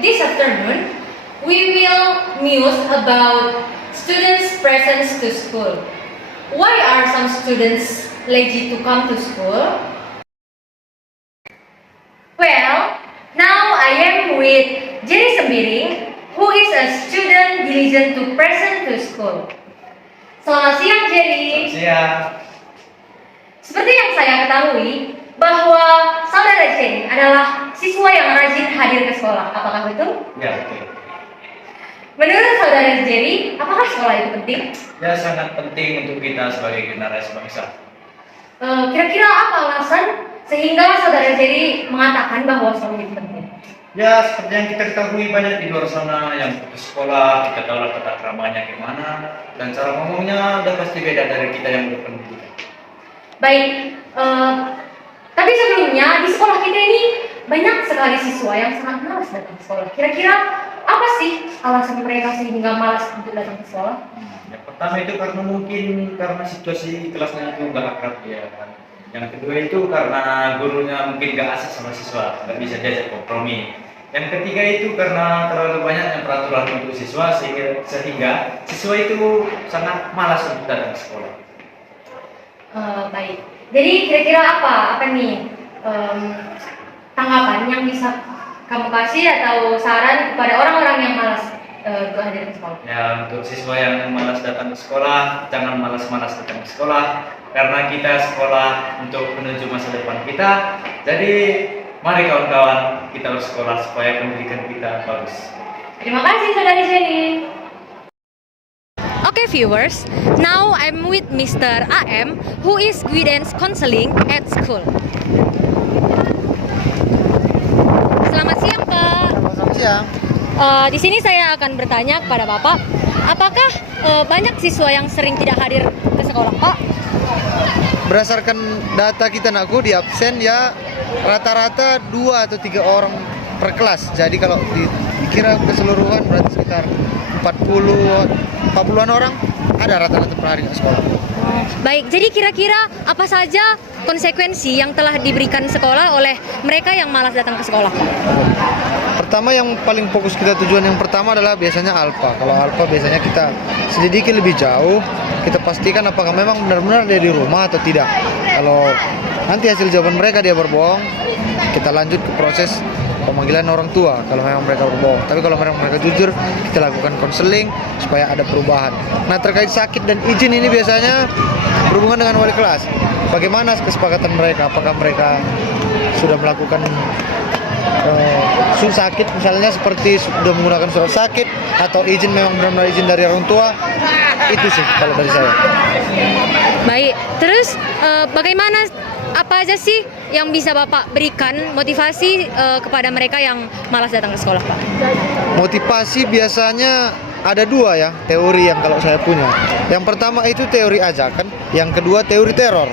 this afternoon, we will news about students' presence to school. Why are some students lazy to come to school? Well, now I am with Jerry Sembiring, who is a student diligent to present to school. Selamat siang, Jerry. Siang. Seperti yang saya ketahui, bahwa saudara Jerry adalah siswa yang rajin hadir ke sekolah. Apakah betul? Ya, betul. Menurut saudara Jerry, apakah sekolah itu penting? Ya, sangat penting untuk kita sebagai generasi bangsa. Kira-kira apa alasan sehingga saudara Jerry mengatakan bahwa sekolah itu penting? Ya, seperti yang kita ketahui banyak di luar sana yang putus sekolah, kita tahu lah tata keramanya gimana, dan cara ngomongnya udah pasti beda dari kita yang berpendidikan. Baik, tapi sebelumnya di sekolah kita ini banyak sekali siswa yang sangat malas datang ke sekolah. Kira-kira apa sih alasan mereka sehingga malas untuk datang ke sekolah? Yang pertama itu karena situasi kelasnya itu nggak akrab ya kan. Yang kedua itu karena gurunya mungkin nggak asik sama siswa, nggak bisa diajak kompromi. Yang ketiga itu karena terlalu banyaknya peraturan untuk siswa sehingga siswa itu sangat malas untuk datang ke sekolah. Baik, jadi kira-kira apa nih tanggapan yang bisa kamu kasih atau saran kepada orang-orang yang malas untuk hadir ke sekolah? Ya, untuk siswa yang malas datang ke sekolah, jangan malas-malas datang ke sekolah, karena kita sekolah untuk menuju masa depan kita. Jadi, mari kawan-kawan kita bersekolah supaya pendidikan kita bagus. Terima kasih saudari Jenny. Okay viewers, now I'm with Mr. AM who is guidance counseling at school. Selamat siang Pak. Selamat siang. Di sini saya akan bertanya kepada Bapak, apakah banyak siswa yang sering tidak hadir ke sekolah Pak? Berdasarkan data kita nakku di absen ya rata-rata 2 atau 3 orang per kelas. Jadi kalau dikira keseluruhan berarti sekitar 40-an orang ada rata-rata per hari ke sekolah. Baik, jadi kira-kira apa saja konsekuensi yang telah diberikan sekolah oleh mereka yang malas datang ke sekolah? Pertama yang paling fokus kita tujuan yang pertama adalah biasanya alfa. Kalau alfa biasanya kita selidiki lebih jauh, kita pastikan apakah memang benar-benar dia di rumah atau tidak. Kalau nanti hasil jawaban mereka dia berbohong, kita lanjut ke proses pemanggilan orang tua kalau memang mereka berbohong. Tapi kalau memang mereka jujur, kita lakukan konseling supaya ada perubahan. Nah, terkait sakit dan izin ini biasanya berhubungan dengan wali kelas. Bagaimana kesepakatan mereka? Apakah mereka sudah melakukan sakit misalnya seperti sudah menggunakan surat sakit atau izin memang benar-benar izin dari orang tua? Itu sih kalau dari saya. Baik, terus bagaimana apa aja sih yang bisa Bapak berikan motivasi kepada mereka yang malas datang ke sekolah Pak? Motivasi biasanya ada 2 ya, teori yang kalau saya punya. Yang pertama itu teori ajakan, yang kedua teori teror.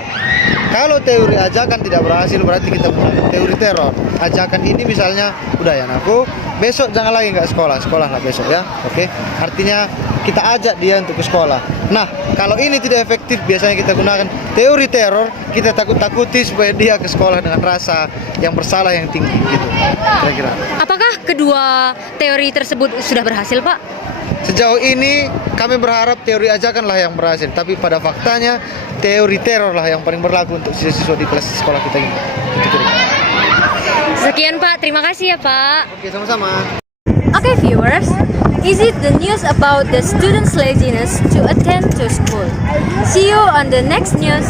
Kalau teori ajakan tidak berhasil berarti kita menggunakan teori teror. Ajakan ini misalnya, udah ya aku besok jangan lagi nggak sekolah lah besok ya, oke? Artinya kita ajak dia untuk ke sekolah. Nah, kalau ini tidak efektif biasanya kita gunakan teori teror, kita takut-takuti supaya dia ke sekolah dengan rasa yang bersalah yang tinggi gitu. Kira-kira. Apakah kedua teori tersebut sudah berhasil Pak? Sejauh ini kami berharap teori ajakanlah yang berhasil, tapi pada faktanya teori teror lah yang paling berlaku untuk siswa di kelas sekolah kita ini. Sekian Pak, terima kasih ya Pak. Oke, sama-sama. Okay viewers, is it the news about the students' laziness to attend to school? See you on the next news.